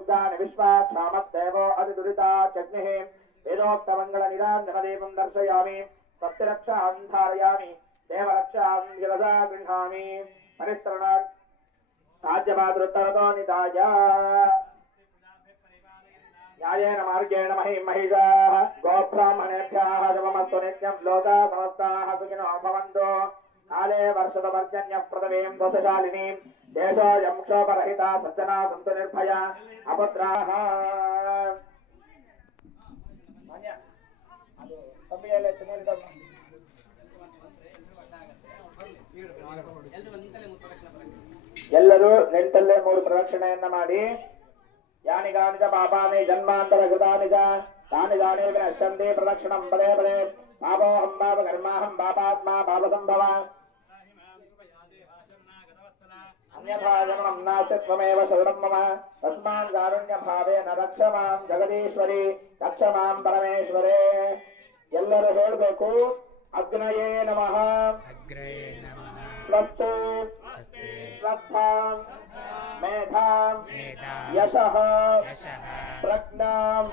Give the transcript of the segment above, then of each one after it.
दुग्धानि विश्वाक्षामद्देवो अतिदुरिताच्यग्निः वेदोक्तमङ्गलनिराञ्जनदेवं दर्शयामि सप्तरक्षां धारयामि देवरक्षां शिरसा गृह्णामि परिस्तरणात् राज्यपादृत्तरतो निधाय न्यायेन मार्गेण महिषाः गोब्राह्मणेभ्यः शुभमस्तु नित्यं लोकाः समस्ताः सुखिनो भवन्तु काले वर्षतपर्जन्यः प्रथमें दशशालिनीं देशोऽयं क्षोभरहिता सज्जना सन्तु निर्भया अपुत्राः ಎಲ್ಲರೂ ನಿಂತಲ್ಲೇ 3 ಪ್ರದಕ್ಷಿಣೆಯನ್ನ ಮಾಡಿ यानि कानि च पापानि जन्मान्तरकृतानि च तानि तानि विनश्यन्ति प्रदक्षिणं पदे पदे पापोऽहं पापकर्माहं पापात्मा पापसम्भव अन्यथा जन्मं नास्ति त्वमेव शरणं मम तस्मात् कारुण्यभावेन रक्ष मां जगदीश्वरी रक्ष मां परमेश्वरे ಎಲ್ಲರೂ ಹೇಳಬೇಕು ಅಗ್ನಯೇ ನಮಃ ಸ್ವಸ್ತು ಸ್ವಸ್ಥಾಂ मेधां यशः प्रज्ञां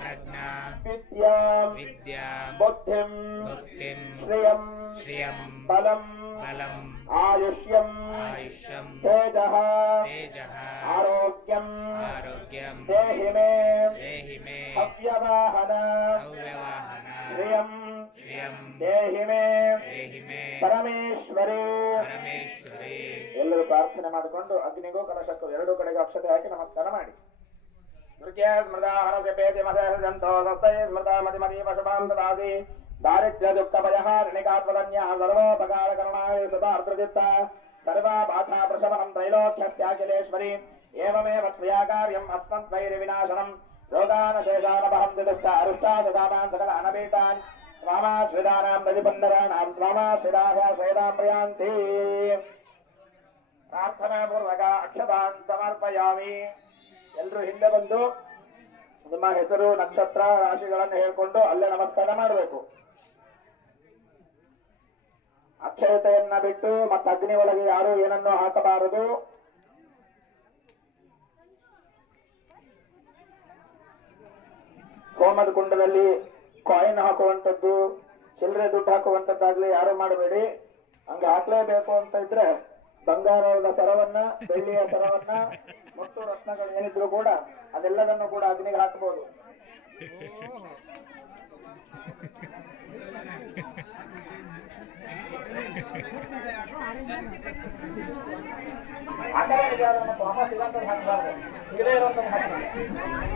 विद्यां बुद्धिं श्रियं बलं आयुष्यं तेजः आरोग्यं देहि मे अव्यवाहन श्रियं देहि मे परमेश्वरे ಎಲ್ಲರೂ ಪ್ರಾರ್ಥನೆ ಮಾಡಿಕೊಂಡು ಅಗ್ನಿಗೂ ಕಲಶಕ್ಕೂ ಎರಡು ಕಡೆಗೆ ಅಕ್ಷತೆ ಹಾಕಿ ನಮಸ್ಕಾರ ಮಾಡಿ ದುರ್ಗ್ಯಾ ಸ್ಮೃತಾ ಹರಸ್ಯ ಪೇತಿ ಮದಯಂತೋ ಸಸ್ತೈ ಸ್ಮೃತಾ ಮತಿಮತಿ ಪಶುಪಾಂ ದದಾಸಿ दारिद्र्य दुःख भयहारिणिकात्मधन्या सर्वोपकारकरणाय सदार्द्रचित्ता सर्वा बाधा प्रशमनं त्रैलोक्यस्याखिलेश्वरी एवमेव त्वया कार्यम् अस्मद्वैरिविनाशनं रोगानशेषानपहं दिदुष्ट अरुष्टाददानां सकल अनपेतान् स्वामाश्रितानां रजिबन्धराणां स्वामाश्रिताः श्वेतां प्रयान्ति ಪ್ರಾರ್ಥನಾಪೂರ್ವಕ ಅಕ್ಷತಾನ್ ಸಮರ್ಪಯಾಮಿ. ಎಲ್ಲರೂ ಹಿಂದೆ ಬಂದು ನಿಮ್ಮ ಹೆಸರು ನಕ್ಷತ್ರ ರಾಶಿಗಳನ್ನು ಹೇಳ್ಕೊಂಡು ಅಲ್ಲೇ ನಮಸ್ಕಾರ ಮಾಡಬೇಕು. ಅಕ್ಷಯತೆಯನ್ನ ಬಿಟ್ಟು ಮತ್ತೆ ಅಗ್ನಿ ಒಳಗೆ ಯಾರು ಏನನ್ನು ಹಾಕಬಾರದು. ಹೋಮದ ಕುಂಡದಲ್ಲಿ ಕಾಯಿನ್ ಹಾಕುವಂಥದ್ದು, ಚಿಲ್ಲರೆ ದುಡ್ಡು ಹಾಕುವಂಥದ್ದಾಗ್ಲಿ ಯಾರು ಮಾಡಬೇಡಿ. ಹಂಗ ಹಾಕ್ಲೇಬೇಕು ಅಂತ ಇದ್ರೆ ಬಂಗಾರದ ಸರವನ್ನ, ಬೆಳ್ಳಿಯ ಸರವನ್ನ ಮತ್ತು ರತ್ನಗಳು ಏನಿದ್ರು ಕೂಡ ಅದೆಲ್ಲದನ್ನು ಕೂಡ ಅಗ್ನಿಗೆ ಹಾಕಬಹುದು. ಆ ಕಡೆ ಹಾಕಬಾರ್ದು, ಸಿಗದೇ ಇರುವಂತ ಹಾಕಬಾರ್ದು.